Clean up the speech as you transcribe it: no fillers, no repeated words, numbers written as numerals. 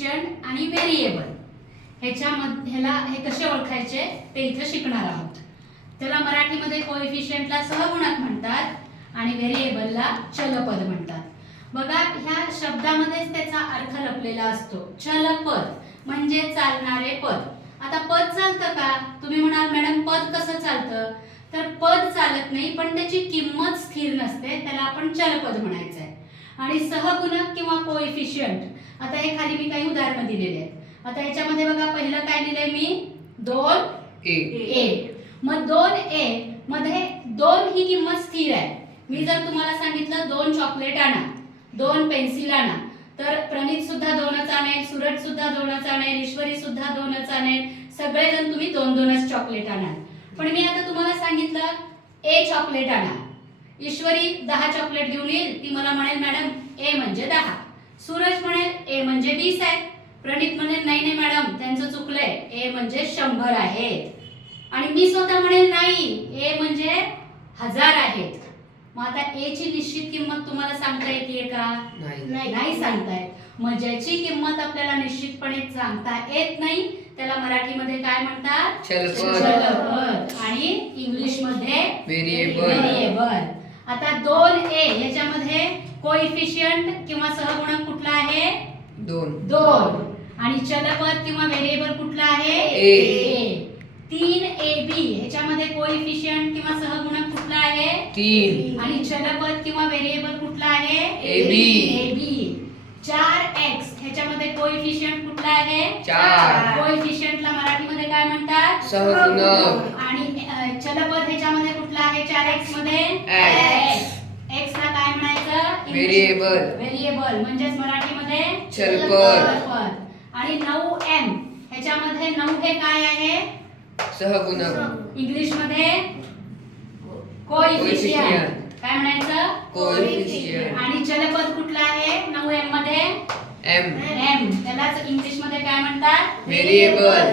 Coefficient आणि variable ह्याला हे कसे ओळखायचे ते इथं शिकणार आहोत. त्याला मराठीमध्ये कोएफिशियंटला सहगुणक म्हणतात आणि व्हेरिएबलला चलपद म्हणतात. बघा ह्या शब्दामध्येच त्याचा अर्थ लपलेला असतो. चलपद म्हणजे चालणारे पद. आता पद चालतं का? तुम्ही म्हणाल मॅडम पद कसं चालतं? तर पद चालत नाही, पण त्याची किंमत स्थिर नसते, त्याला आपण चलपद म्हणायचं आहे. आणि सहगुणक किंवा कोएफिशियंट, आता हे खाली मी काही उदाहरणं दिलेली आहेत. आता ह्याच्यामध्ये बघा पहिलं काय दिलंय मी 2a. मग 2a मध्ये 2 ही किंमत स्थिर आहे. मी जर तुम्हाला सांगितलं 2 चॉकलेट आणा, 2 पेन्सिल आणा, तर प्रणित सुद्धा 2च आणेल, सूरज सुद्धा 2च आणेल, ईश्वरी सुद्धा 2च आणेल, सगळेजण तुम्ही 2-2च चॉकलेट आणाल. पण मी आता तुम्हाला सांगितलं ए चॉकलेट आणा, ईश्वरी 10 चॉकलेट घेऊन येईल, ती मला म्हणेल मॅडम ए म्हणजे 10. सूरज म्हणेल ए म्हणजे 20 आहे. प्रणित म्हणेल नाही नाही मॅडम त्यांचं चुकलंय, ए म्हणजे 100 आहेत. आणि मी स्वतः म्हणेल नाही ए म्हणजे 1000 आहेत. मग आता ए ची निश्चित किंमत तुम्हाला सांगता येते का? नाही सांगता येत. मग ज्याची किंमत आपल्याला निश्चितपणे सांगता येत नाही त्याला मराठीमध्ये काय म्हणतात? चलपद. आणि इंग्लिश मध्ये व्हेरिएबल. आता 2a याच्यामध्ये कोएफिशियंट किंवा सहगुणक कुठला आहे? 2. आणि चलपद किंवा व्हेरिएबल कुठला आहे? a. 3ab ह्याच्यामध्ये कोएफिशियंट किंवा सहगुणक कुठला आहे? 3. आणि चलपद किंवा व्हेरिएबल कुठला आहे? ab. 4x ह्याच्यामध्ये कोएफिशियंट कुठला आहे? 4. कोएफिशियंटला मराठीमध्ये काय म्हणतात? सहगुणक. आणि चलपद ह्याच्यामध्ये कुठला आहे? 4x मध्ये x ला काय म्हणायचं? व्हेरिएबल म्हणजेच मराठीमध्ये चलपद. आणि 9m ह्याच्यामध्ये 9 हे काय आहे? सहगुणक. इंग्लिश मध्ये कोएफिशियंट. काय म्हणायचं? कोएफिशियंट. आणि चलपद कुठला आहे 9m मध्ये? m. त्यालाच इंग्लिश मध्ये काय म्हणतात? व्हेरिएबल.